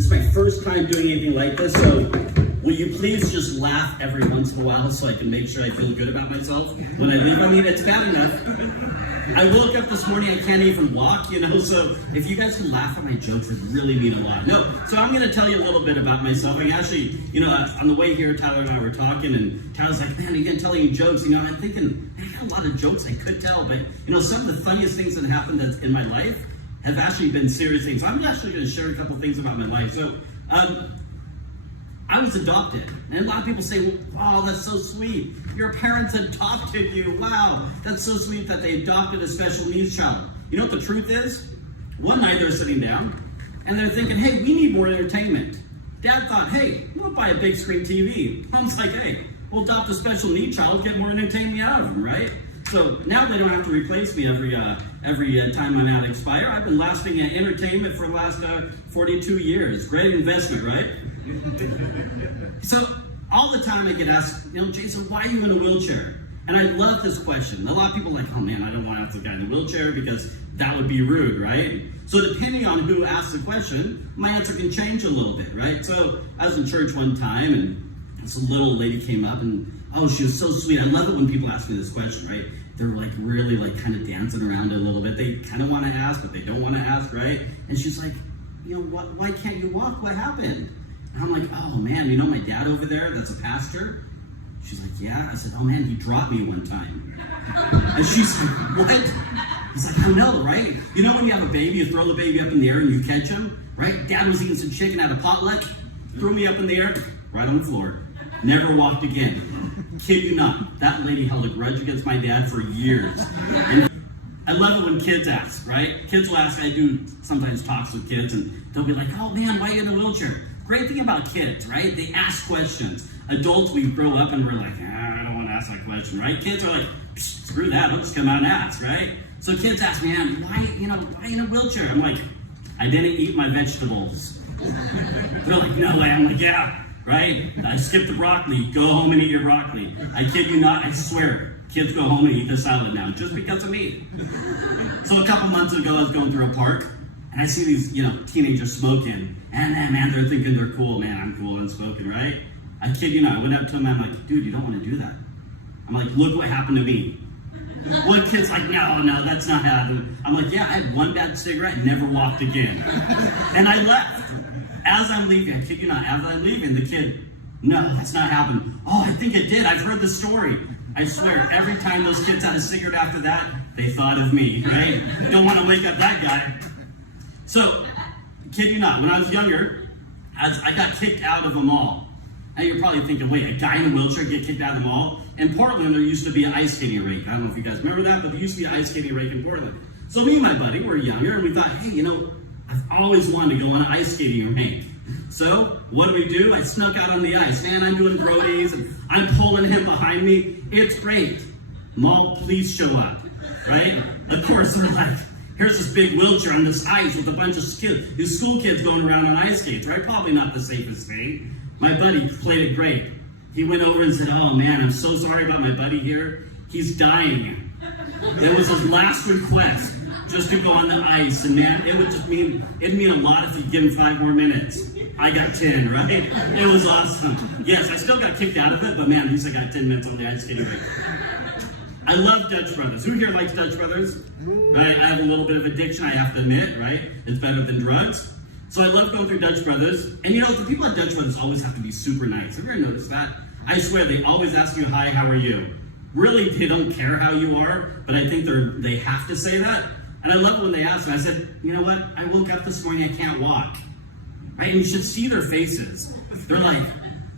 This is my first time doing anything like this, so will you please just laugh every once in a while so I can make sure I feel good about myself when I leave? I mean, it's bad enough. I woke up this morning, I can't even walk, so if you guys can laugh at my jokes, it really mean a lot. No, so I'm going to tell you a little bit about myself. I actually, on the way here, Tyler and I were talking, and Tyler's like, man, you can't tell any jokes. I'm thinking, I got a lot of jokes I could tell, but, some of the funniest things that happened in my life have actually been serious things. So I'm actually going to share a couple things about my life. So, I was adopted, and a lot of people say, wow, that's so sweet. Your parents adopted you. Wow, that's so sweet that they adopted a special needs child. You know what the truth is? One night they're sitting down, and they're thinking, hey, we need more entertainment. Dad thought, hey, we'll buy a big screen TV. Mom's like, hey, we'll adopt a special needs child, get more entertainment out of them, right? So now they don't have to replace me every time I'm at Expire. I've been lasting in entertainment for the last 42 years. Great investment, right? So all the time I get asked, Jason, why are you in a wheelchair? And I love this question. A lot of people are like, oh man, I don't want to ask the guy in the wheelchair because that would be rude, right? So depending on who asks the question, my answer can change a little bit, right? So I was in church one time and this little lady came up and, oh, she was so sweet. I love it when people ask me this question, right? They're like really like kind of dancing around it a little bit. They kind of want to ask, but they don't want to ask, right? And she's like, why can't you walk? What happened? And I'm like, oh man, my dad over there that's a pastor? She's like, yeah. I said, oh man, he dropped me one time. And she's like, what? He's like, I know, right? When you have a baby, you throw the baby up in the air and you catch him, right? Dad was eating some chicken at a potluck, threw me up in the air, right on the floor. Never walked again. Kid you not, that lady held a grudge against my dad for years. And I love it when kids ask, right? Kids will ask, I do sometimes talks with kids, and they'll be like, oh man, why are you in a wheelchair? Great thing about kids, right? They ask questions. Adults, we grow up and we're like, I don't want to ask that question, right? Kids are like, screw that, I'll just come out and ask, right? So kids ask, man, why in a wheelchair? I'm like, I didn't eat my vegetables. They're like, no way. I'm like, yeah. Right? I skipped the broccoli. Go home and eat your broccoli. I kid you not, I swear. Kids go home and eat the salad now, just because of me. So a couple months ago, I was going through a park, and I see these, teenagers smoking. And then, man, they're thinking they're cool. Man, I'm cool and smoking, right? I kid you not, I went up to them, I'm like, dude, you don't want to do that. I'm like, look what happened to me. One kid's like, no, that's not happening. I'm like, yeah, I had one bad cigarette and never walked again. And I left. As I'm leaving, I kid you not, as I'm leaving, the kid, no, that's not happened. Oh, I think it did. I've heard the story. I swear, every time those kids had a cigarette after that, they thought of me, right? Don't want to wake up that guy. So, kid you not, when I was younger, I got kicked out of a mall. And you're probably thinking, wait, a guy in a wheelchair get kicked out of the mall? In Portland, there used to be an ice skating rink. I don't know if you guys remember that, but there used to be an ice skating rink in Portland. So me and my buddy were younger, and we thought, hey, I've always wanted to go on an ice skating rink. So, what do? I snuck out on the ice. Man, I'm doing Brody's, and I'm pulling him behind me. It's great. Mall police show up, right? Of course, they're like, here's this big wheelchair on this ice with a bunch of these school kids going around on ice skates, right? Probably not the safest thing. My buddy played it great. He went over and said, oh man, I'm so sorry about my buddy here. He's dying. It was his last request, just to go on the ice, and man, it'd mean a lot if you give him 5 more minutes. I got 10, right? It was awesome. Yes, I still got kicked out of it, but man, at least I got 10 minutes on the ice skating rink. I love Dutch Brothers. Who here likes Dutch Brothers? Right? I have a little bit of addiction, I have to admit, right? It's better than drugs. So I love going through Dutch Brothers. And the people at Dutch Brothers always have to be super nice. Have you ever noticed that? I swear, they always ask you, hi, how are you? Really, they don't care how you are, but I think they have to say that. And I love it when they ask me. I said, you know what? I woke up this morning, I can't walk. Right? And you should see their faces. They're like,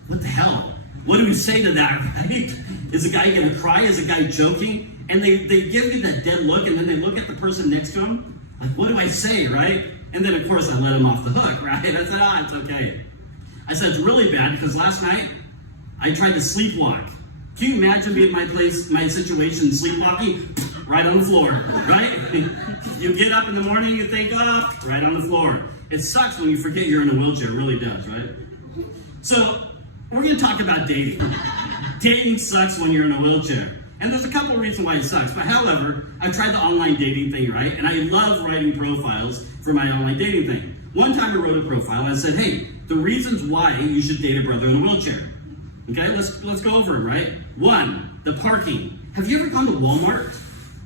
what the hell? What do we say to that, right? Is the guy gonna cry? Is the guy joking? And they give you that dead look, and then they look at the person next to them, like, what do I say, right? And then, of course, I let him off the hook, right? I said, it's okay. I said, it's really bad, because last night, I tried to sleepwalk. Can you imagine being in my situation, sleepwalking? Right on the floor, right? You get up in the morning, you think, oh, right on the floor. It sucks when you forget you're in a wheelchair, it really does, right? So, we're gonna talk about dating. Dating sucks when you're in a wheelchair. And there's a couple of reasons why it sucks, but however, I've tried the online dating thing, right? And I love writing profiles for my online dating thing. One time I wrote a profile and I said, hey, the reasons why you should date a brother in a wheelchair. Okay, let's go over it, right? 1, the parking. Have you ever gone to Walmart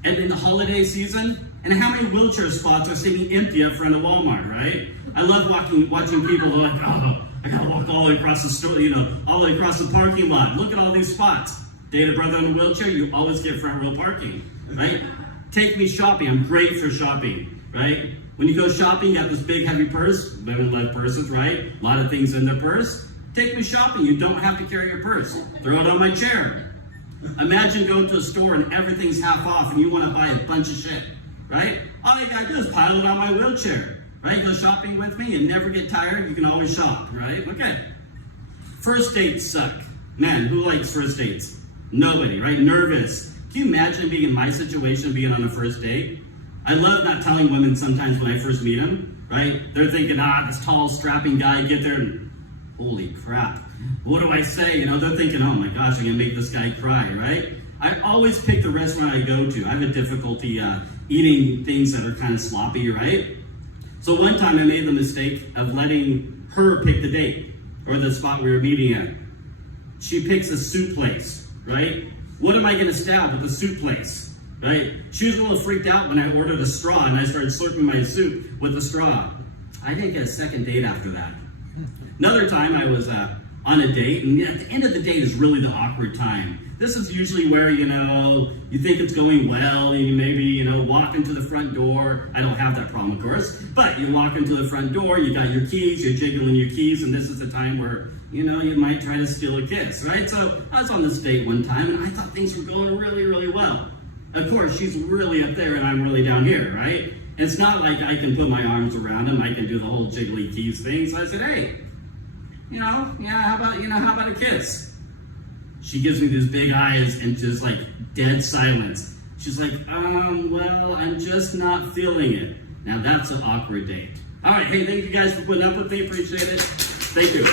and in the holiday season? And how many wheelchair spots are sitting empty up front of Walmart, right? I love watching people who are like, oh, I gotta walk all the way across the store, all the way across the parking lot. Look at all these spots. Date a brother in a wheelchair, you always get front row parking, right? Take me shopping, I'm great for shopping, right? When you go shopping, you got this big heavy purse. Women love purses, right? A lot of things in their purse. Take me shopping, you don't have to carry your purse. Throw it on my chair. Imagine going to a store and everything's half off and you want to buy a bunch of shit, right? All you gotta do is pile it on my wheelchair, right? Go shopping with me and never get tired. You can always shop, right? Okay. First dates suck. Man, who likes first dates? Nobody, right? Nervous. Can you imagine being in my situation, being on a first date? I love not telling women sometimes when I first meet them, right? They're thinking, this tall, strapping guy, get there and, holy crap, what do I say? They're thinking, oh my gosh, I'm gonna make this guy cry, right? I always pick the restaurant I go to. I have a difficulty eating things that are kind of sloppy, right? So one time I made the mistake of letting her pick the date or the spot we were meeting at. She picks a soup place, right? What am I gonna stab with the soup place? Right? She was a little freaked out when I ordered a straw and I started slurping my soup with the straw. I didn't get a second date after that. Another time I was on a date, and at the end of the date is really the awkward time. This is usually where, you think it's going well, and you maybe, walk into the front door. I don't have that problem, of course, but you walk into the front door, you got your keys, you're jiggling your keys, and this is the time where, you might try to steal a kiss, right? So I was on this date one time, and I thought things were going really, really well. Of course, she's really up there and I'm really down here, right? It's not like I can put my arms around him, I can do the whole jiggly keys thing. So I said, hey, how about a kiss? She gives me these big eyes and just like dead silence. She's like, well, I'm just not feeling it. Now that's an awkward date. All right, hey, thank you guys for putting up with me, appreciate it. Thank you.